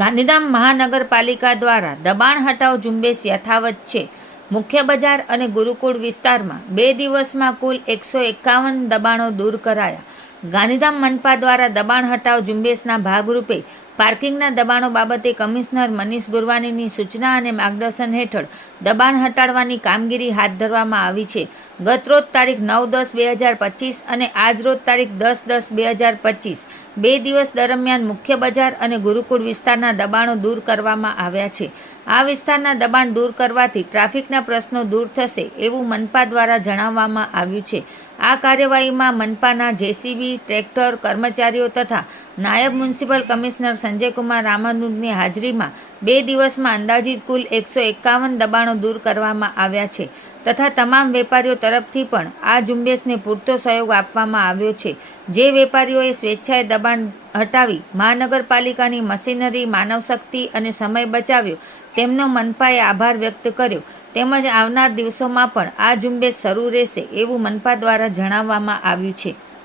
ગાંધીધામ મહાનગરપાલિકા દ્વારા દબાણ હટાવ ઝુંબેશ યથાવત છે. મુખ્ય બજાર અને ગુરુકુળ વિસ્તારમાં બે દિવસમાં કુલ એકસો એકાવન દબાણો દૂર કરાયા. ગાંધીધામ મનપા દ્વારા દબાણ હટાવ ઝુંબેશના ભાગરૂપે પાર્કિંગના દબાણો બાબતે કમિશનર મનીષ ગુરવાનીની સૂચના અને માર્ગદર્શન હેઠળ દબાણ હટાડવાની કામગીરી હાથ ધરવામાં આવી છે. ગતરોજ તારીખ નવ દસ બે હજાર પચીસ અને આજરોજ તારીખ દસ દસ બે હજાર પચીસ. બે દિવસ દરમિયાન મુખ્ય બજાર અને ગુરુકુળ વિસ્તારના દબાણો દૂર કરવામાં આવ્યા છે. આ વિસ્તારના દબાણ દૂર કરવાથી ટ્રાફિકના પ્રશ્નો દૂર થશે એવું મનપા દ્વારા જણાવવામાં આવ્યું છે. આ કાર્યવાહીમાં મનપાના જેસીબી, ટ્રેક્ટર, કર્મચારીઓ તથા નાયબ મ્યુનિસિપલ કમિશનર સંજયકુમાર રામાનુજની હાજરીમાં બે દિવસમાં અંદાજિત કુલ એકસો એકાવન દબાણો દૂર કરવામાં આવ્યા છે તથા તમામ વેપારીઓ તરફથી પણ આ ઝુંબેશને પૂરતો સહયોગ આપવામાં આવ્યો છે. જે વેપારીઓએ સ્વેચ્છાએ દબાણ હટાવી મહાનગરપાલિકાની મશીનરી, માનવશક્તિ અને સમય બચાવ્યો તેમનો મનપાએ આભાર વ્યક્ત કર્યો. તેમજ આવનાર દિવસોમાં પણ આ ઝુંબેશ શરૂ રહેશે એવું મનપા દ્વારા જણાવવામાં આવ્યું છે.